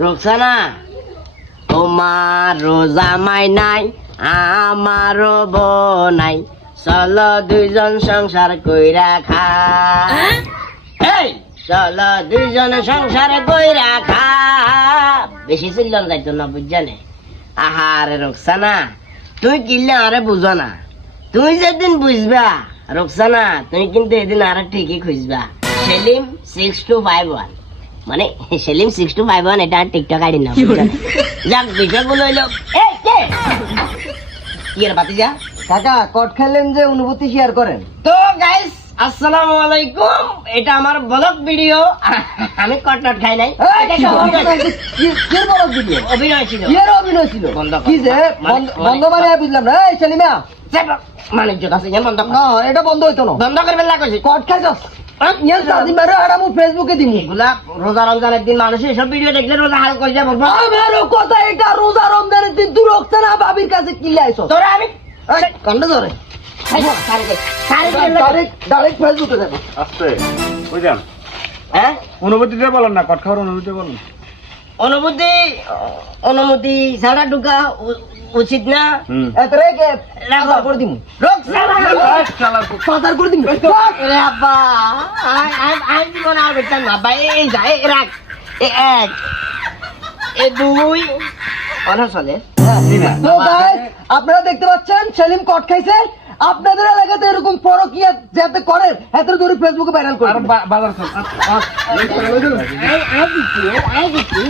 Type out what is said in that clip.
রোকসানা তোমার জামাই নাই আমারও বউ নাই চলো দুইজন সংসার কইরা খাই চলো দুইজন সংসার কইরা খা বেশি চিল্লান যাইতো না বুঝজানে আহারে রোকসানা তুই কিনলে আরে বুঝো না তুই যেদিন বুঝবা রোকসানা তুই কিন্তু এদিন আরে ঠিকই খুঁজবা সেলিম 6251 মানে সেলিম 6251 এটা টিকটক আইডি না যাক বিষয়গুলো হইলো কি এর বাতি যা কাকা কট খেলেন যে অনুভূতি শেয়ার করেন। তো গাইস আসসালামু আলাইকুম এটা আমার ব্লগ ভিডিও আমি কটনট খাই নাই অভিনয় ছিল অভিনয় ছিল বন্ধ কর। কি যে বন্ধ মানে বুঝলাম না এই সেলিমা মানে যেটা আছে বন্ধ কর। না এটা বন্ধ হইতো না বন্ধ করবেন না কইছি কট খাইছস ফেসবুকে দিমু এগুলা রোজা রমজানের দিন মানুষ এসব ভিডিও দেখলে রোজা হাল করে যাবো আমারও কথা এটা রোজা রমজানের দিন তুই রোকসানা ভাবির কাছে কি লাইছস তোরা আমি কান্ড ধরে ডাইরেক্ট ফেসবুকে যাবো আস্তে বুঝলাম হ্যাঁ অনুভূতিটা বলেন না কট খাওয়ার অনুভূতি বলেন অনুমতি ছাড়া ঢুকা উচিত না এতরে কে রাগা করে দিমু পাতার করে দিমু রে আব্বা আই জীবন আর বেটার না ভাই এই যা এই রাখ এক এ দুই অনর চলে তো গাইস আপনারা দেখতে পাচ্ছেন সেলিম কট খাইছে আপনাদের এলাকাতে এরকম পরকিয়া যাতে করেন এত করে ফেসবুকে ভাইরাল করে বাজার চল আই দিচ্ছি